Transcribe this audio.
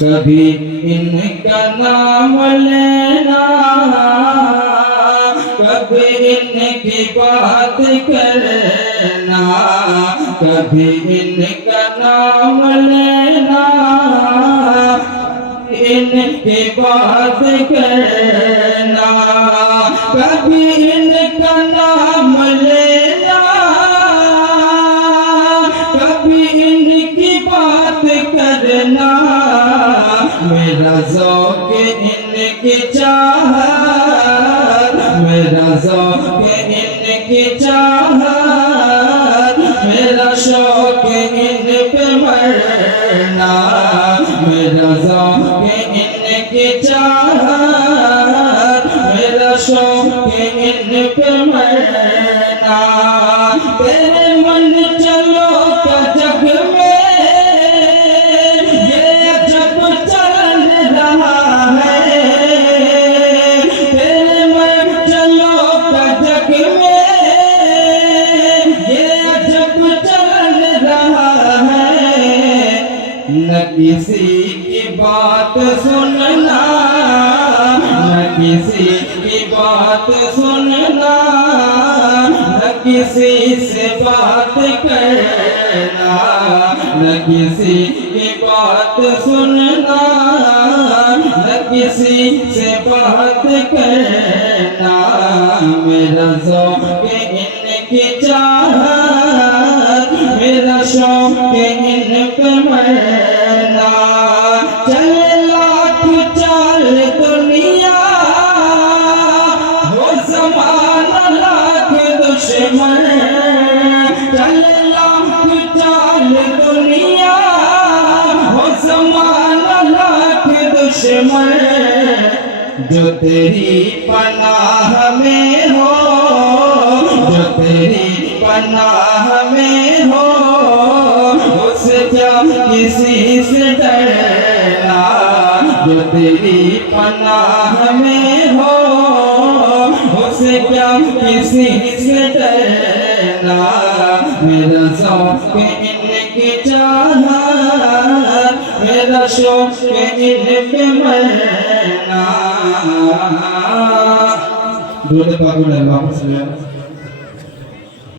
कभी इनका नाम लेना, कभी इनकी बात करना, कभी इनका नाम लेना, इनकी बात करना, कभी इनका नाम लेना, कभी इनकी बात करना। मेरा ज़ौक़ इनकी चाहत, मेरा ज़ौक़ इनकी चाहत, मेरा शौक़ इन पे मरना। मेरा ज़ौक़ इनकी चाहत, मेरा शौक़ इन पे मरना। तेरे मन चलो का जग में ये जब चल रहा है, तेरे मन चलो का जग में ये जब चल रहा है। न किसी की बात सुनना, न किसी की बात सुनना, न किसी से बात करना, न किसी की बात सुनना, न किसी से बात करना। मेरा ज़ौक़ इनकी चाहत, मेरा शौक़ इन पे मरना। चले लाख चाल दुनिया, हो ज़माना लाख दुश्मन। चले लाख चाल दुनिया, हो ज़माना लाख दुश्मन। जो तेरी पनाह में हो, जो तेरी पनाह में हो, उससे क्या किसी से डरना। जो तेरी पनाह में हो, उससे क्या किसी से डरना। मेरा ज़ौक़ इनकी चाहत, मेरा शौक़ इन पे मरना।